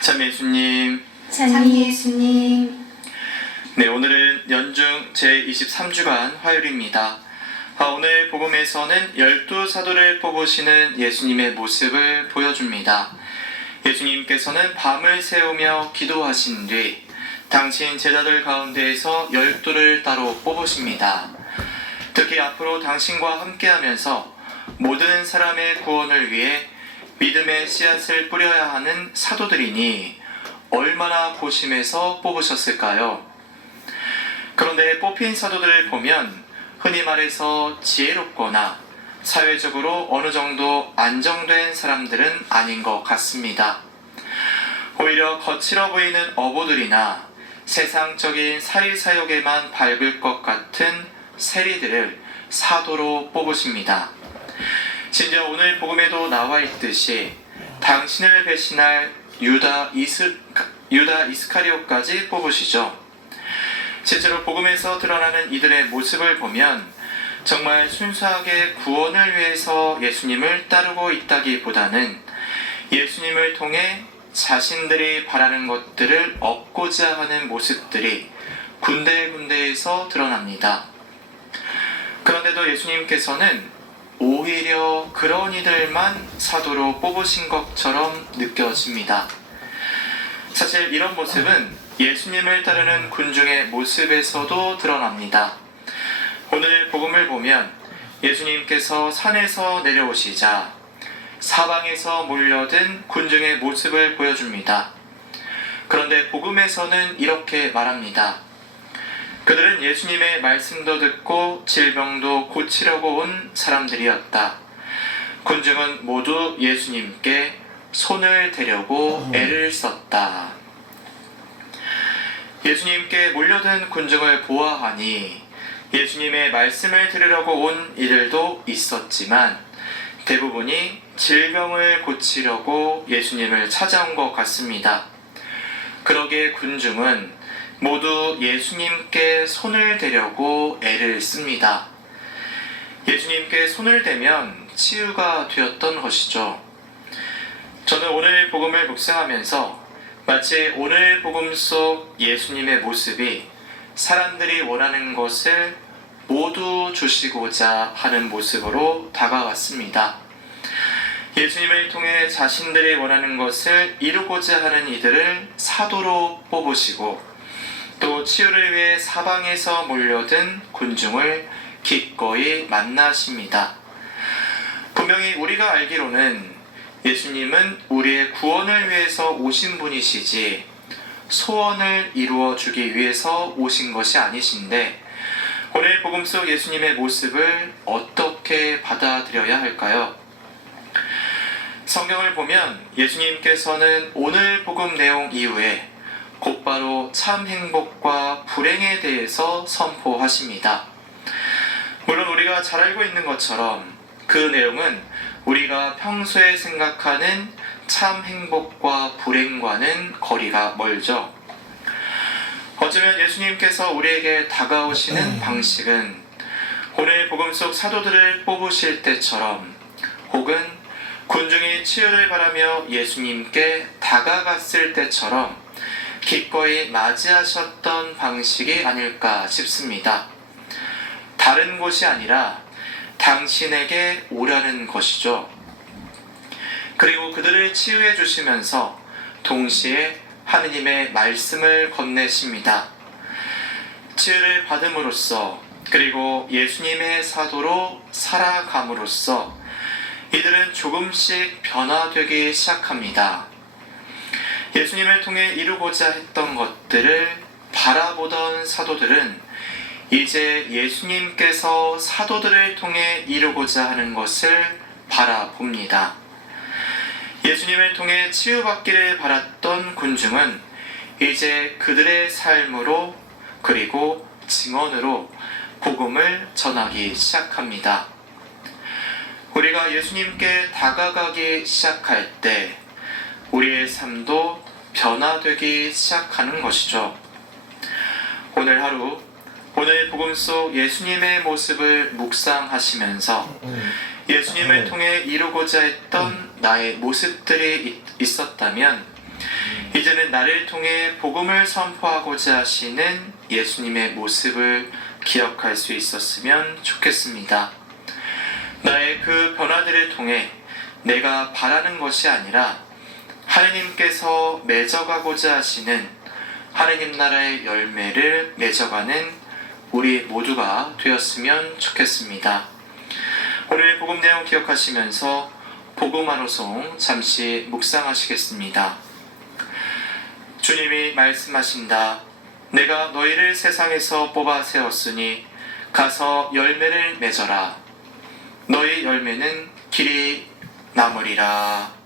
참 예수님. 참 예수님. 네, 오늘은 연중 제23주간 화요일입니다. 오늘 복음에서는 12사도를 뽑으시는 예수님의 모습을 보여줍니다. 예수님께서는 밤을 새우며 기도하신 뒤 당신 제자들 가운데에서 12를 따로 뽑으십니다. 특히 앞으로 당신과 함께하면서 모든 사람의 구원을 위해 믿음의 씨앗을 뿌려야 하는 사도들이니 얼마나 고심해서 뽑으셨을까요? 그런데 뽑힌 사도들을 보면 흔히 말해서 지혜롭거나 사회적으로 어느 정도 안정된 사람들은 아닌 것 같습니다. 오히려 거칠어 보이는 어부들이나 세상적인 사리사욕에만 밟을 것 같은 세리들을 사도로 뽑으십니다. 심지어 오늘 복음에도 나와 있듯이 당신을 배신할 유다 이스카리ot까지 뽑으시죠. 실제로 복음에서 드러나는 이들의 모습을 보면 정말 순수하게 구원을 위해서 예수님을 따르고 있다기보다는 예수님을 통해 자신들이 바라는 것들을 얻고자 하는 모습들이 군데군데에서 드러납니다. 그런데도 예수님께서는 오히려 그런 이들만 사도로 뽑으신 것처럼 느껴집니다. 사실 이런 모습은 예수님을 따르는 군중의 모습에서도 드러납니다. 오늘 복음을 보면 예수님께서 산에서 내려오시자 사방에서 몰려든 군중의 모습을 보여줍니다. 그런데 복음에서는 이렇게 말합니다. 그들은 예수님의 말씀도 듣고 질병도 고치려고 온 사람들이었다. 군중은 모두 예수님께 손을 대려고 애를 썼다. 예수님께 몰려든 군중을 보아하니 예수님의 말씀을 들으려고 온 이들도 있었지만 대부분이 질병을 고치려고 예수님을 찾아온 것 같습니다. 그러기에 군중은 모두 예수님께 손을 대려고 애를 씁니다. 예수님께 손을 대면 치유가 되었던 것이죠. 저는 오늘 복음을 묵상하면서 마치 오늘 복음 속 예수님의 모습이 사람들이 원하는 것을 모두 주시고자 하는 모습으로 다가왔습니다. 예수님을 통해 자신들이 원하는 것을 이루고자 하는 이들을 사도로 뽑으시고 또 치유를 위해 사방에서 몰려든 군중을 기꺼이 만나십니다. 분명히 우리가 알기로는 예수님은 우리의 구원을 위해서 오신 분이시지 소원을 이루어 주기 위해서 오신 것이 아니신데 오늘 복음 속 예수님의 모습을 어떻게 받아들여야 할까요? 성경을 보면 예수님께서는 오늘 복음 내용 이후에 곧바로 참 행복과 불행에 대해서 선포하십니다. 물론 우리가 잘 알고 있는 것처럼 그 내용은 우리가 평소에 생각하는 참 행복과 불행과는 거리가 멀죠. 어쩌면 예수님께서 우리에게 다가오시는 방식은 오늘 복음 속 사도들을 뽑으실 때처럼 혹은 군중이 치유를 바라며 예수님께 다가갔을 때처럼 기꺼이 맞이하셨던 방식이 아닐까 싶습니다. 다른 곳이 아니라 당신에게 오라는 것이죠. 그리고 그들을 치유해 주시면서 동시에 하느님의 말씀을 건네십니다. 치유를 받음으로써 그리고 예수님의 사도로 살아감으로써 이들은 조금씩 변화되기 시작합니다. 예수님을 통해 이루고자 했던 것들을 바라보던 사도들은 이제 예수님께서 사도들을 통해 이루고자 하는 것을 바라봅니다. 예수님을 통해 치유받기를 바랐던 군중은 이제 그들의 삶으로 그리고 증언으로 복음을 전하기 시작합니다. 우리가 예수님께 다가가기 시작할 때 우리의 삶도 변화되기 시작하는 것이죠. 오늘 하루, 오늘 복음 속 예수님의 모습을 묵상하시면서 예수님을 통해 이루고자 했던 나의 모습들이 있었다면 이제는 나를 통해 복음을 선포하고자 하시는 예수님의 모습을 기억할 수 있었으면 좋겠습니다. 나의 그 변화들을 통해 내가 바라는 것이 아니라 하느님께서 맺어가고자 하시는 하느님 나라의 열매를 맺어가는 우리 모두가 되었으면 좋겠습니다. 오늘 복음 내용 기억하시면서 복음화로송 잠시 묵상하시겠습니다. 주님이 말씀하신다. 내가 너희를 세상에서 뽑아 세웠으니 가서 열매를 맺어라. 너희 열매는 길이 남으리라.